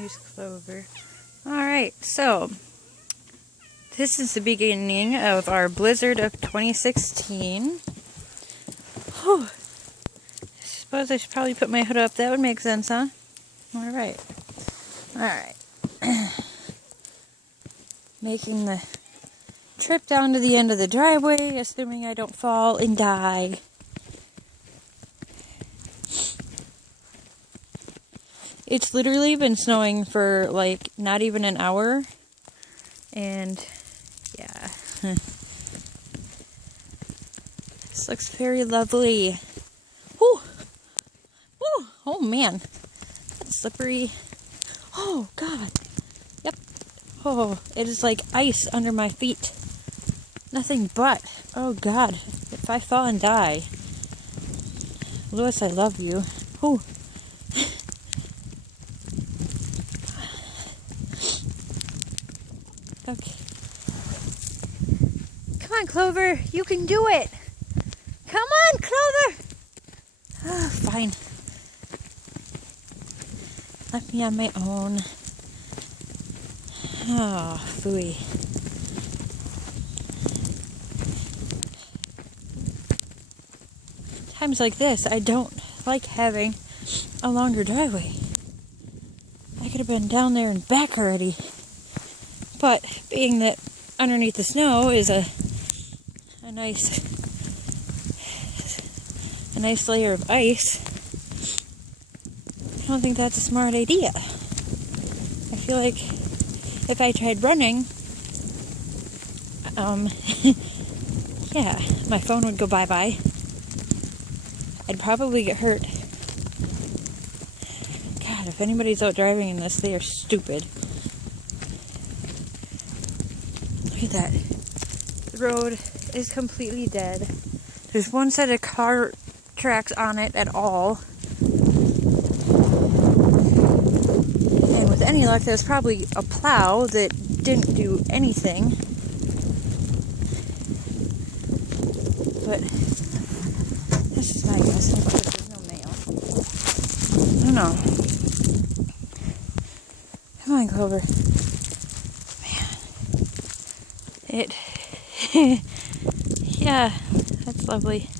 Use Clover. Alright, so this is the beginning of our blizzard of 2016. Whew. I suppose I should probably put my hood up. That would make sense, huh? Alright. Alright. Making the trip down to the end of the driveway, assuming I don't fall and die. It's literally been snowing for like not even an hour, and yeah. This looks very lovely. Whew. Whew. Oh man, that's slippery. Oh god. Yep. Oh, it is like ice under my feet. Nothing but. Oh god, if I fall and die. Lewis, I love you. Whew. Okay. Come on, Clover. You can do it. Come on, Clover. Oh, fine. Left me on my own. Oh, phooey. Times like this, I don't like having a longer driveway. I could have been down there and back already. But being that underneath the snow is a nice layer of ice, I don't think that's a smart idea. I feel like if I tried running, yeah, my phone would go bye-bye. I'd probably get hurt. God, if anybody's out driving in this, they are stupid. Look at that. The road is completely dead. There's one set of car tracks on it at all. And with any luck, there's probably a plow that didn't do anything. But that's just my guess. There's no mail. I don't know. Come on, Clover. Man. Yeah, that's lovely.